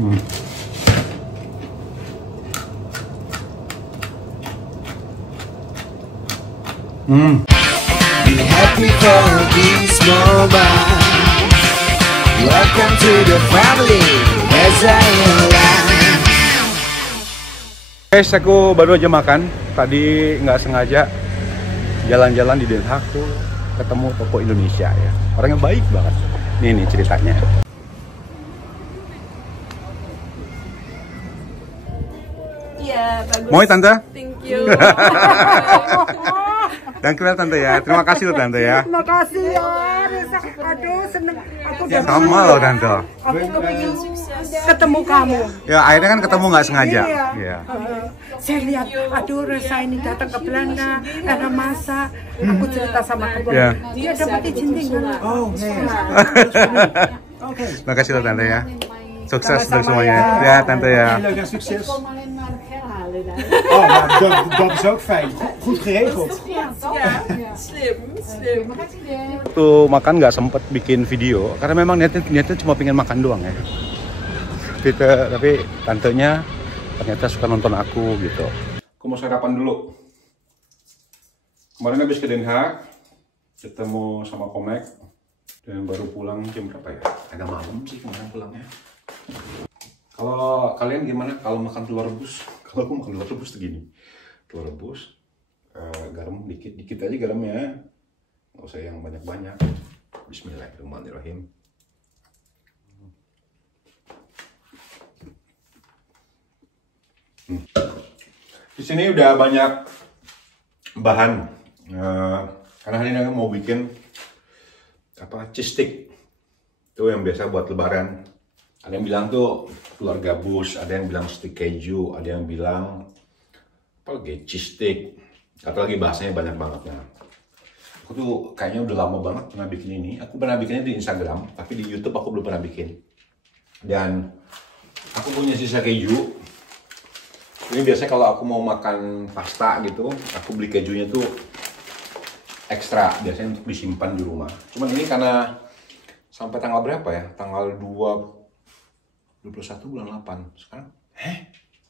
Be happy for this moment. Welcome to the family as I am. Guys, aku baru aja makan. Tadi nggak sengaja jalan-jalan di Den Haag tuh ketemu toko Indonesia ya. Orangnya baik banget. Nih ceritanya. Iya, bagus. Moi Tante. Thank you. Dan kenal Tante ya. Terima kasih loh Tante ya. Terima kasih ya, Reza. Aduh, seneng. Aku udah Sama loh Tante. Aku kepingin ketemu kamu. Ya akhirnya kan ketemu nggak sengaja. Iya. Saya lihat, aduh Reza ini datang ke Belanda, karena masa. Aku cerita sama kamu. Dia dapat izin tinggal. Oh, yeah. Oke. Terima kasih loh Tante ya. Sukses untuk semuanya. Ya Tante ya. Leuk en succes. Oh, nou, dat is ook fijn. Goed geregeld. Ja, slim. Tuh makan nggak sempet bikin video karena memang niatnya cuma pengen makan doang ya. Tapi tantenya ternyata suka nonton aku gitu. Aku mau sarapan dulu. Kemarin habis ke Den Haag, ketemu sama Komek dan baru pulang jam berapa ya? Agak malam sih kemarin pulangnya. Kalau kalian gimana kalau makan telur rebus? Kalau aku makan telur rebus segini, telur rebus, garam dikit aja garamnya, nggak usah yang banyak-banyak. Bismillahirrahmanirrahim. Di sini udah banyak bahan, karena hari ini mau bikin cheese stick, itu yang biasa buat lebaran. Ada yang bilang tuh telur gabus, ada yang bilang stick keju, ada yang bilang apa lagi cheese stick, atau lagi bahasanya banyak banget. Nah, aku tuh kayaknya udah lama banget pernah bikin ini. Aku pernah bikinnya di Instagram, tapi di YouTube aku belum pernah bikin. Dan aku punya sisa keju. Ini biasanya kalau aku mau makan pasta gitu, aku beli kejunya tuh ekstra, biasanya untuk disimpan di rumah. Cuman ini karena sampai tanggal berapa ya? Tanggal 21 bulan 8 sekarang?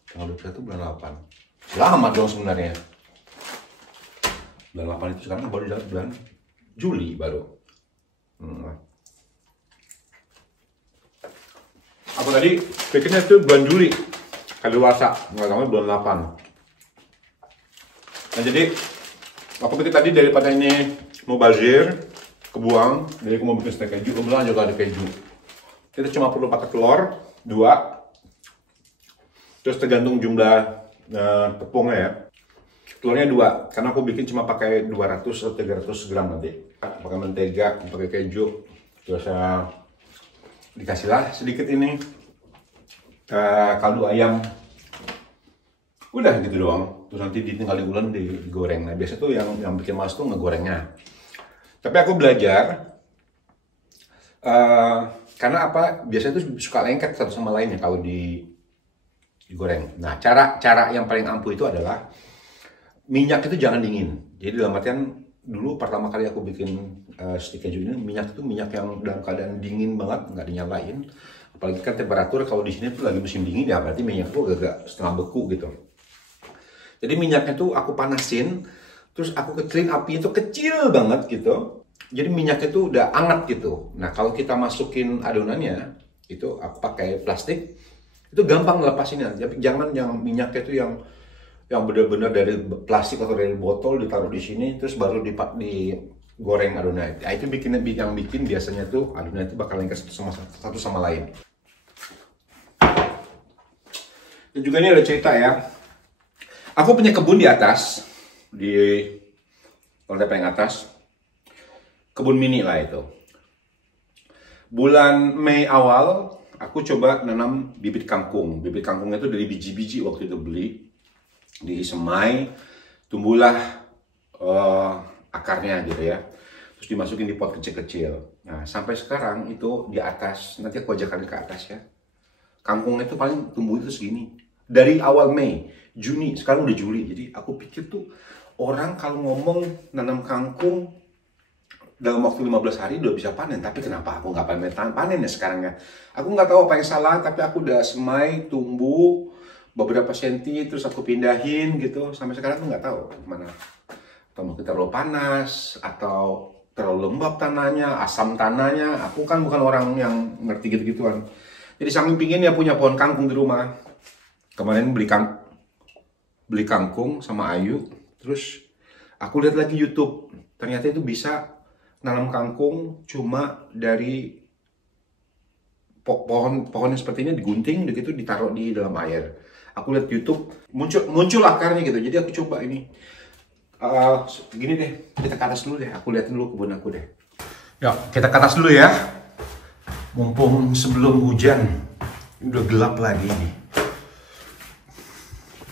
Tanggal 21 bulan 8. Lama dong sebenarnya. Bulan 8 itu sekarang baru jalan bulan Juli baru. Aku tadi pikirnya itu bulan Juli. Kadaluarsa, nggak lama bulan 8. Nah jadi, aku pikir tadi daripada ini mau bazir, kebuang, jadi aku mau bikin steak keju, kebetulan juga ada keju. Kita cuma perlu pakai telur 2, terus tergantung jumlah tepungnya ya. Telurnya 2, karena aku bikin cuma pakai 200 atau 300 gram nanti. Pakai mentega, pakai keju, terus dikasihlah sedikit ini kaldu ayam. Udah gitu doang. Terus nanti ditinggal ulen digoreng. Nah biasa tuh yang bikin males tuh ngegorengnya. Tapi aku belajar. Karena apa? Biasanya tuh suka lengket satu sama lainnya kalau digoreng. Nah, cara yang paling ampuh itu adalah minyak itu jangan dingin. Jadi dalam artian dulu pertama kali aku bikin stick keju ini, minyak itu minyak yang dalam keadaan dingin banget, nggak dinyalain. Apalagi kan temperatur kalau di sini tuh lagi musim dingin ya, berarti minyak tuh agak setengah beku gitu. Jadi minyaknya tuh aku panasin, terus aku kecilin apinya tuh kecil banget gitu. Jadi minyaknya tuh udah hangat gitu. Nah kalau kita masukin adonannya, itu aku pakai plastik, itu gampang ngelepasinnya. Tapi jangan yang minyaknya itu yang benar-benar dari plastik atau dari botol ditaruh di sini, terus baru digoreng adonannya. Nah, itu yang bikin biasanya tuh adonannya itu bakal lengket satu sama lain. Dan juga ini ada cerita ya. Aku punya kebun di atas, di lantai paling atas. Kebun mini lah itu. Bulan Mei awal, aku coba nanam bibit kangkung. Bibit kangkungnya itu dari biji-biji waktu itu beli. Disemai, tumbuhlah akarnya gitu ya. Terus dimasukin di pot kecil-kecil. Nah, sampai sekarang itu di atas, nanti aku ajakkan ke atas ya. Kangkungnya itu paling tumbuh itu segini. Dari awal Mei, Juni, sekarang udah Juli. Jadi aku pikir tuh orang kalau ngomong nanam kangkung, dalam waktu 15 hari udah bisa panen. Tapi kenapa aku nggak panen ya sekarang ya? Aku nggak tahu apa yang salah, tapi aku udah semai, tumbuh beberapa senti, terus aku pindahin gitu. Sampai sekarang aku nggak tahu mana. Atau mungkin terlalu panas, atau terlalu lembab tanahnya, asam tanahnya. Aku kan bukan orang yang ngerti gitu-gituan. Jadi saking pingin ya punya pohon kangkung di rumah. Kemarin beli kangkung sama Ayu, terus aku lihat lagi YouTube. Ternyata itu bisa nanam kangkung cuma dari pohon yang seperti ini digunting, gitu ditaruh di dalam air. Aku lihat YouTube, muncul akarnya gitu. Jadi aku coba ini. Gini deh, kita ke atas dulu deh. Aku liatin dulu kebun aku deh. Yuk, kita ke atas dulu ya. Mumpung sebelum hujan. Ini udah gelap lagi nih.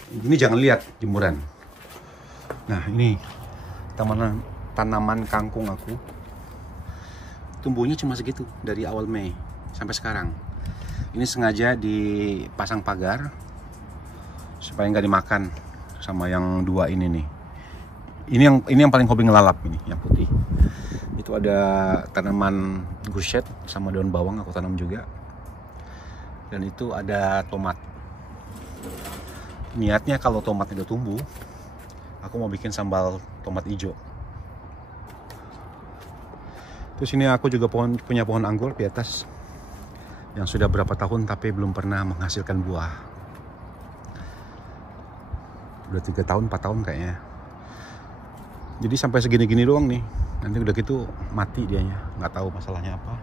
Ini jangan lihat jemuran. Nah, ini tanaman kangkung aku. Tumbuhnya cuma segitu dari awal Mei sampai sekarang. Ini sengaja dipasang pagar supaya nggak dimakan sama yang dua ini nih. Ini yang paling hobi ngelalap ini, yang putih. Itu ada tanaman gushet sama daun bawang aku tanam juga. Dan itu ada tomat. Niatnya kalau tomat udah tumbuh, aku mau bikin sambal tomat hijau. Terus ini aku juga punya pohon anggur di atas yang sudah berapa tahun tapi belum pernah menghasilkan buah. Udah 3 tahun, 4 tahun kayaknya. Jadi sampai segini-gini doang nih. Nanti udah gitu mati dianya, nggak tahu masalahnya apa.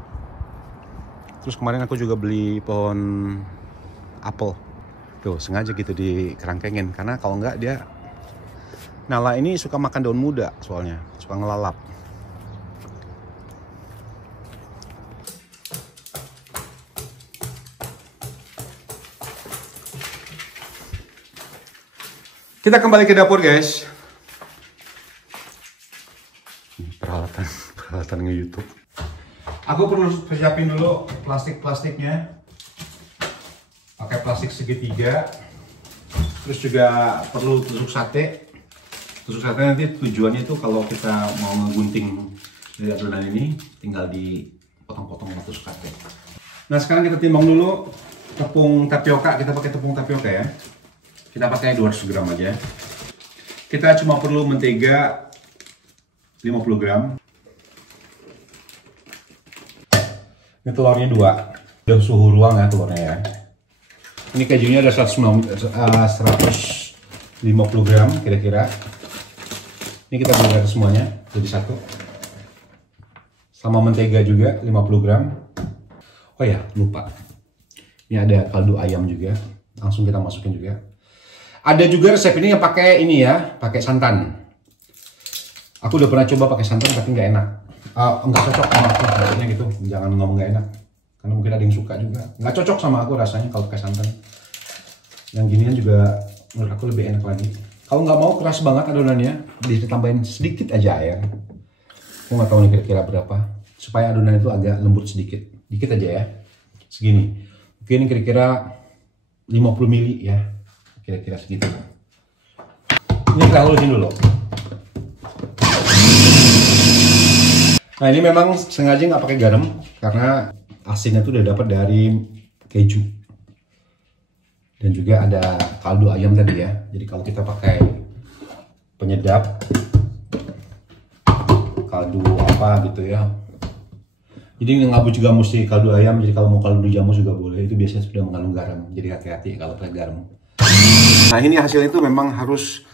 Terus kemarin aku juga beli pohon apel. Tuh, sengaja gitu dikerangkengin. Karena kalau nggak dia... Nala ini suka makan daun muda soalnya. Suka ngelalap. Kita kembali ke dapur, guys. Peralatan nge-YouTube. Aku perlu persiapin dulu plastiknya. Pakai plastik segitiga. Terus juga perlu tusuk sate. Tusuk sate nanti tujuannya itu kalau kita mau ngegunting dari adonan ini, tinggal dipotong-potong sama tusuk sate. Nah, sekarang kita timbang dulu tepung tapioka. Kita pakai tepung tapioka ya. Kita pakai 200 gram aja. Kita cuma perlu mentega 50 gram. Ini telurnya 2. Udah suhu ruang ya telurnya ya. Ini kejunya ada 150 gram kira-kira. Ini kita blender semuanya jadi satu. Sama mentega juga 50 gram. Oh ya, lupa. Ini ada kaldu ayam juga. Langsung kita masukin juga. Ada juga resep ini yang pakai ini ya, pakai santan. Aku udah pernah coba pakai santan tapi nggak enak. Nggak cocok sama aku rasanya gitu. Jangan ngomong nggak enak. Karena mungkin ada yang suka juga. Nggak cocok sama aku rasanya kalau pakai santan. Yang ginian juga menurut aku lebih enak lagi. Kalau nggak mau keras banget adonannya, ditambahin sedikit aja air. Aku nggak tahu nih kira-kira berapa. Supaya adonan itu agak lembut sedikit. Dikit aja ya. Segini. Mungkin kira-kira 50 ml ya. Kira-kira segitu. Ini kita halusin dulu. Nah, ini memang sengaja nggak pakai garam karena asinnya tuh udah dapat dari keju. Dan juga ada kaldu ayam tadi ya. Jadi kalau kita pakai penyedap kaldu apa gitu ya. Jadi nggak juga mesti kaldu ayam. Jadi kalau mau kaldu jamu juga boleh. Itu biasanya sudah mengandung garam. Jadi hati-hati kalau pakai garam. Nah, ini hasilnya itu memang harus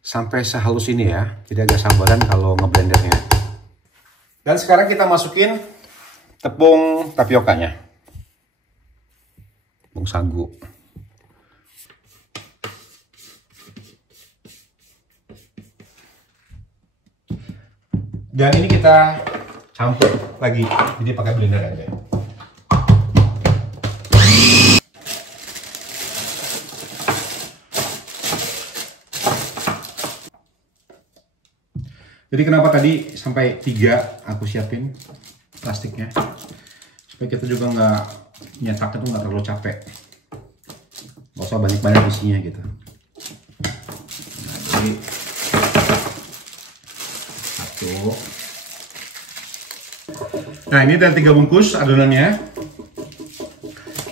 sampai sehalus ini ya. Jadi agak sabaran kalau ngeblendernya. Dan sekarang kita masukin tepung tapiokanya. Tepung sagu. Dan ini kita campur lagi. Jadi pakai blender aja. Jadi kenapa tadi sampai 3 aku siapin plastiknya, supaya kita juga nggak nyetak itu nggak terlalu capek, nggak usah banyak-banyak isinya gitu. Nah, jadi 1, Nah, ini ada 3 bungkus adonannya.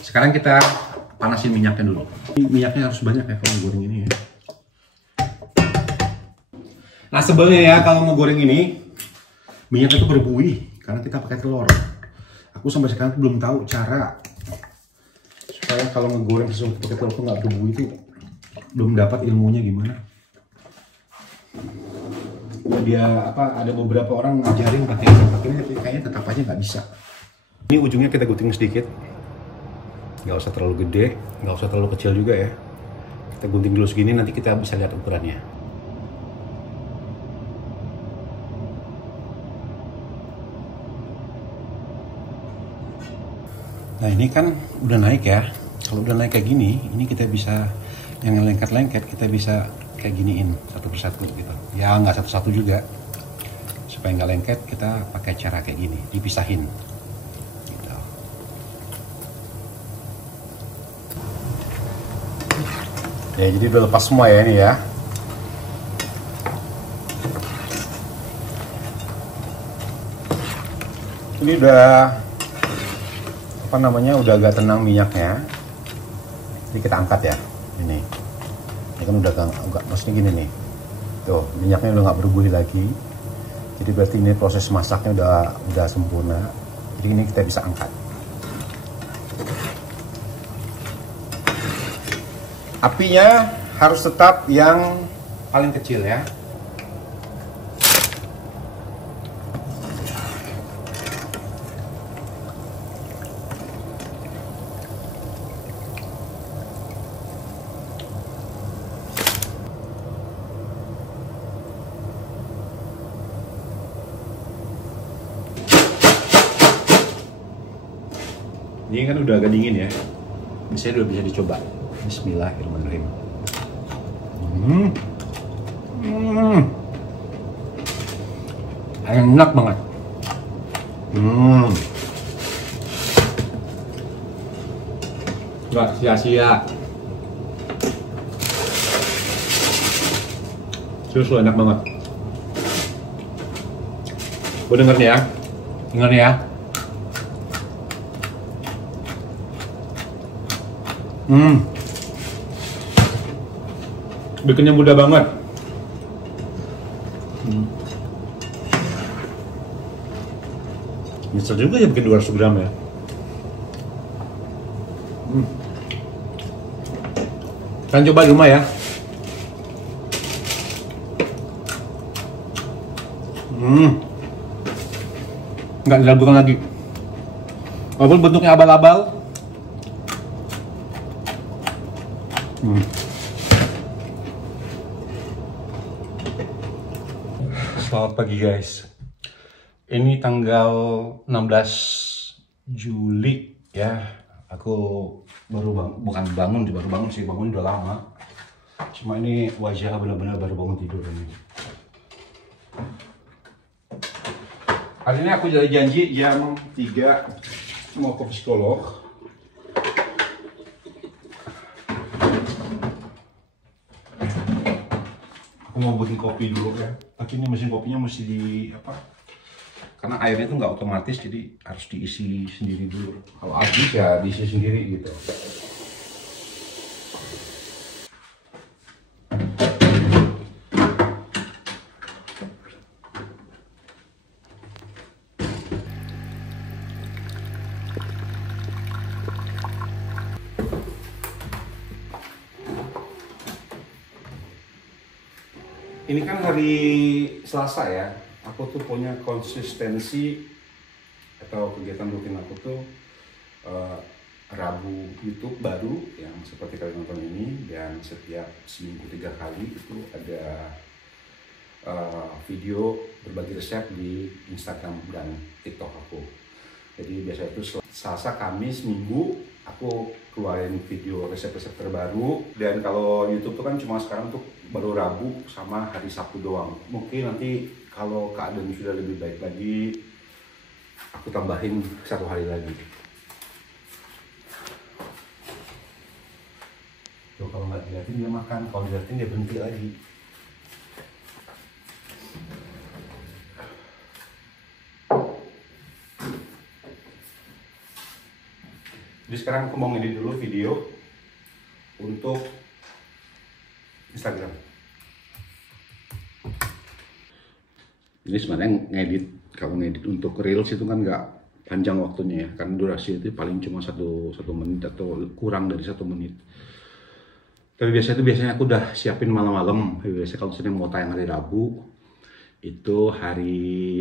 Sekarang kita panasin minyaknya dulu. Ini minyaknya harus banyak ya kalau goreng ini ya. Nah, sebelumnya ya kalau mau goreng ini, minyaknya itu berbuih karena kita pakai telur. Aku sampai sekarang belum tahu cara supaya kalau ngegoreng sesuatu pakai telur itu nggak berbuih itu, belum dapat ilmunya gimana. Dia ada beberapa orang ngajarin pakai ini, tapi kayaknya tetap aja nggak bisa. Ini ujungnya kita gunting sedikit, nggak usah terlalu gede, nggak usah terlalu kecil juga ya. Kita gunting dulu segini, nanti kita bisa lihat ukurannya. Nah, ini kan udah naik ya. Kalau udah naik kayak gini, ini kita bisa yang lengket-lengket kita bisa kayak giniin satu persatu gitu. Ya nggak satu-satu juga, supaya nggak lengket kita pakai cara kayak gini, dipisahin gitu. Ya, jadi udah lepas semua ya ini ya. Ini udah udah agak tenang minyaknya. Jadi kita angkat ya. Ini kan udah agak, maksudnya gini nih. Tuh, minyaknya udah nggak berbuih lagi. Jadi berarti ini proses masaknya udah sempurna. Jadi ini kita bisa angkat. Apinya harus tetap yang paling kecil ya. Ini kan udah agak dingin ya. Biasanya udah bisa dicoba. Bismillahirrahmanirrahim. Enak banget. Nggak sia-sia. Serius enak banget. Gue denger nih ya. Dengar nih ya. Bikinnya mudah banget. Bisa juga ya bikin 200 gram ya. Kalian coba di rumah ya. Nggak diragukan lagi. Walaupun bentuknya abal-abal. Selamat pagi guys. Ini tanggal 16 Juli ya. Aku baru bukan bangun sih, bangun udah lama. Cuma ini wajah benar-benar baru bangun tidur ini. Hari ini aku janji jam 3 mau ke psikolog. Aku mau bikin kopi dulu ya, tapi ini mesin kopinya mesti karena airnya itu nggak otomatis, jadi harus diisi sendiri dulu. Kalau habis ya diisi sendiri gitu. Ini kan hari Selasa ya, aku tuh punya konsistensi atau kegiatan rutin aku tuh Rabu YouTube baru yang seperti kalian nonton ini, dan setiap seminggu 3 kali itu ada video berbagi resep di Instagram dan TikTok aku. Jadi biasanya itu Selasa, Kamis, Minggu aku keluarin video resep-resep terbaru, dan kalau YouTube tuh kan cuma sekarang tuh baru Rabu sama hari Sabtu doang. Mungkin nanti kalau keadaan sudah lebih baik lagi, aku tambahin 1 hari lagi. Tuh, kalau nggak dilihatin dia makan, kalau dilihatin dia berhenti lagi. Jadi sekarang aku mau ngedit dulu video untuk Instagram. Jadi sebenarnya kalau ngedit untuk Reels itu kan nggak panjang waktunya ya, karena durasi itu paling cuma satu menit atau kurang dari 1 menit. Tapi biasanya aku udah siapin malam-malam. Biasanya kalau misalnya mau tayang hari Rabu, itu hari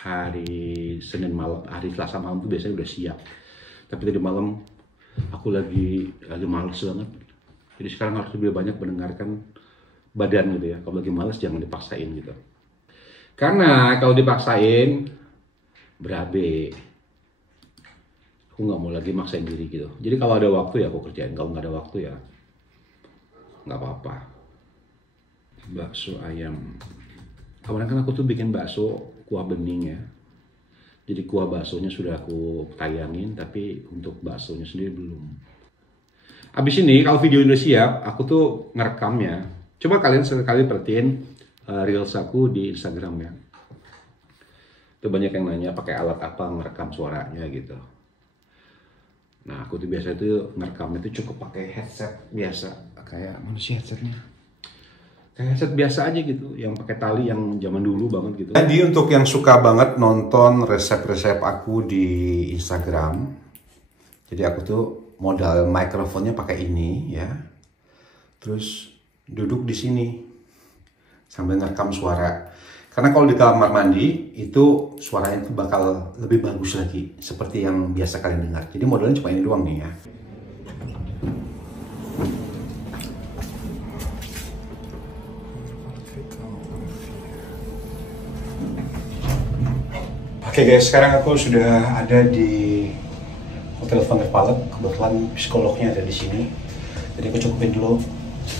hari Senin malam, hari Selasa malam tuh biasanya udah siap. Tapi tadi malam aku lagi males banget. Jadi sekarang harus lebih banyak mendengarkan badan gitu ya. Kalau lagi males jangan dipaksain gitu. Karena kalau dipaksain berabe. Aku nggak mau lagi maksain diri gitu. Jadi kalau ada waktu ya aku kerjain. Kalau nggak ada waktu ya nggak apa-apa. Bakso ayam. Kemarin kan aku tuh bikin bakso kuah bening ya. Jadi kuah baksonya sudah aku tayangin, tapi untuk baksonya sendiri belum. Abis ini kalau video udah siap, aku tuh ngerekamnya. Coba kalian sekali perhatiin reels aku di Instagram ya. Itu banyak yang nanya pakai alat apa ngerekam suaranya gitu. Nah aku tuh biasa tuh ngerekamnya tuh cukup pakai headset biasa. Kayak mana sih headsetnya? Kayak headset biasa aja gitu, yang pakai tali yang zaman dulu banget gitu. Jadi untuk yang suka banget nonton resep-resep aku di Instagram, jadi aku tuh modal mikrofonnya pakai ini ya, terus duduk di sini sambil ngerekam suara. Karena kalau di kamar mandi itu suaranya itu bakal lebih bagus lagi, seperti yang biasa kalian dengar. Jadi modalnya cuma ini doang nih ya. Oke guys, sekarang aku sudah ada di Hotel Van der Valk. Kebetulan psikolognya ada di sini. Jadi aku cukupin dulu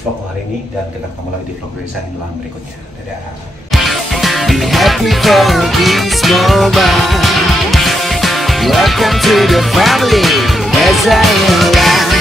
vlog hari ini dan kita ketemu lagi di vlog Reza Hindalang berikutnya. Dadah. Be happy for this moment. Welcome to the family, Reza Hindalang.